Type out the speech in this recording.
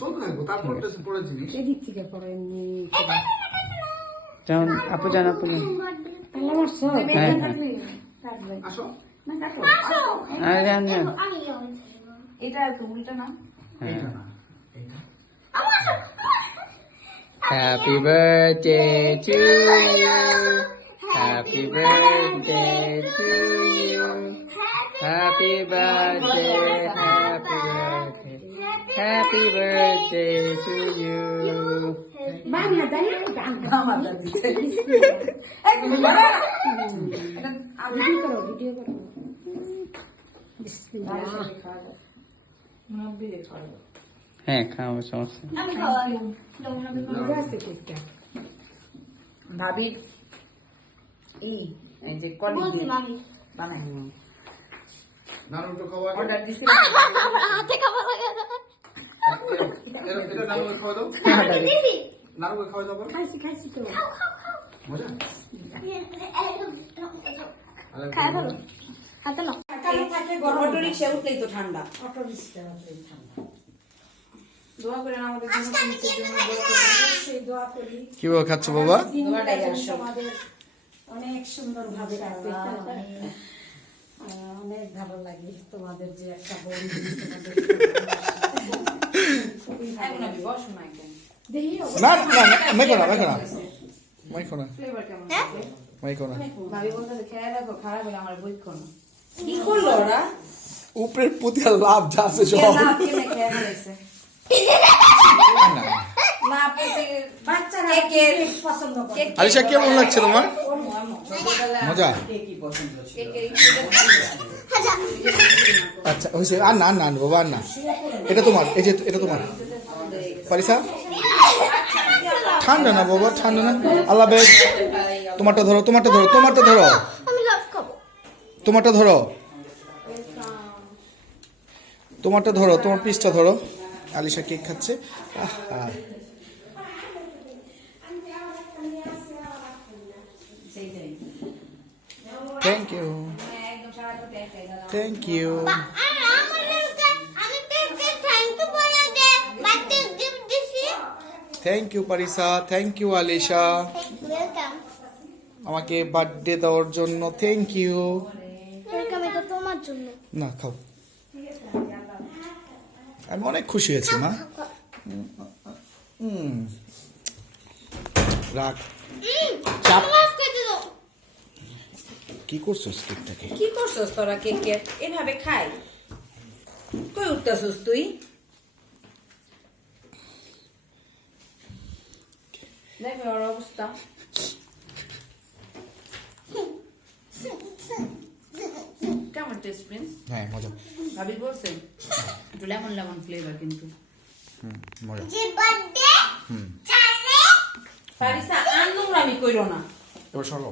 চলতে থাকবো, তারপর পরে জিনিস এদিক থেকে পরে এমনি যেমন আপু জান আপু জান তাহলে মারছো হ্যাঁ হ্যাঁ আসো। না কাটো আরে জান জান এটা তো উল্টা না এইটা না, এইটা। Happy birthday to you. Happy birthday to you. Happy birthday, happy birthday. Happy birthday to you. Bangla জানি গামাদা দিছে ভিডিও করো বিসমিল্লাহ নবী খাও হ্যাঁ খাও সমস্যা আমি খাওয়াবো মজা আছে কেকটা ভাবির এই যে কলিগ বলছি মামি বানাই নাড়ুটা খাওয়া আগে। অর্ডার দিছি হাতে খাওয়া লাগে এটা নাড়ুকে খাওয়া দাও, দিদি নাড়ুকে খাওয়া দাও বলো। খাইছি তো মজা? খাই ভালো হাতে নাও অটো রিক্সা উঠলেই তো ঠান্ডা অটো রিক্সা ঠান্ডা দোয়া করেন আমাদের জন্য পুলিশের জন্য দোয়া করেন সেই দোয়া করি কিভাবে খাচ্ছ বাবা? দোয়াটাই আসল তোমাদের অনেক সুন্দর ভাবে রাখবে অনেক ভালো লাগে তোমাদের যে একটা বন্ধু তোমাদের এখন আমি বসো না কেন দেখি না না মেকো না মাইকো না ফ্লেভার কেমন মাইকো না। ভাবি বলতেছে খেয়ে দেখো খারাপ হলে আমার বই কোন কি করলো ওরা উপরের প্রতি আর লাভ যাচ্ছে সব। না কেনে খেয়ে ফেলেছে না পেটে বাচ্চারা কেকের কেক পছন্দ করে আলিশা কেমন লাগছে তোমার? মজা? আচ্ছা হয়েছে, আর না না বাবা, আর না। এটা তোমার, এই যে এটা তোমার পারিসা। ঠান্ডা না বাবা, ঠান্ডা না। আল্লাহ বেশ। তোমারটা ধরো, তোমারটা ধরো, তোমারটা ধরো, আমি লাভ খাবো তোমারটা ধরো, তোমারটা ধরো, তোমার পিসটা ধরো। আলিশা কেক খাচ্ছে। আহা, থ্যাংক ইউ, থ্যাংক ইউ। আমি তো থ্যাংক ইউ বলে দে বার্থডে গিফট দিছি thank you Parisa, thank you Alisha, welcome আমাকে বার্থডে দেওয়ার জন্য থ্যাংক ইউ। ওয়েলকাম এটা তোমার জন্য না খাও, আমি অনেক খুশি হয়েছি মা। রাখ, চাপ। লাভ খেতে দাও কি করছিস কেকটাকে? কি করছস তোরা কেকে এভাবে খাই কই উঠতাছস তুই দেখ ওর অবস্থা কেমন টেস্ট প্রিন্স হ্যাঁ মজা, ভাবি বলছেন একটু লেমন লেমন ফ্লেভার কিন্তু মজা। যে বার্থডে চালে পারিসা আনন্দ আমি কইরো না এবার সরো।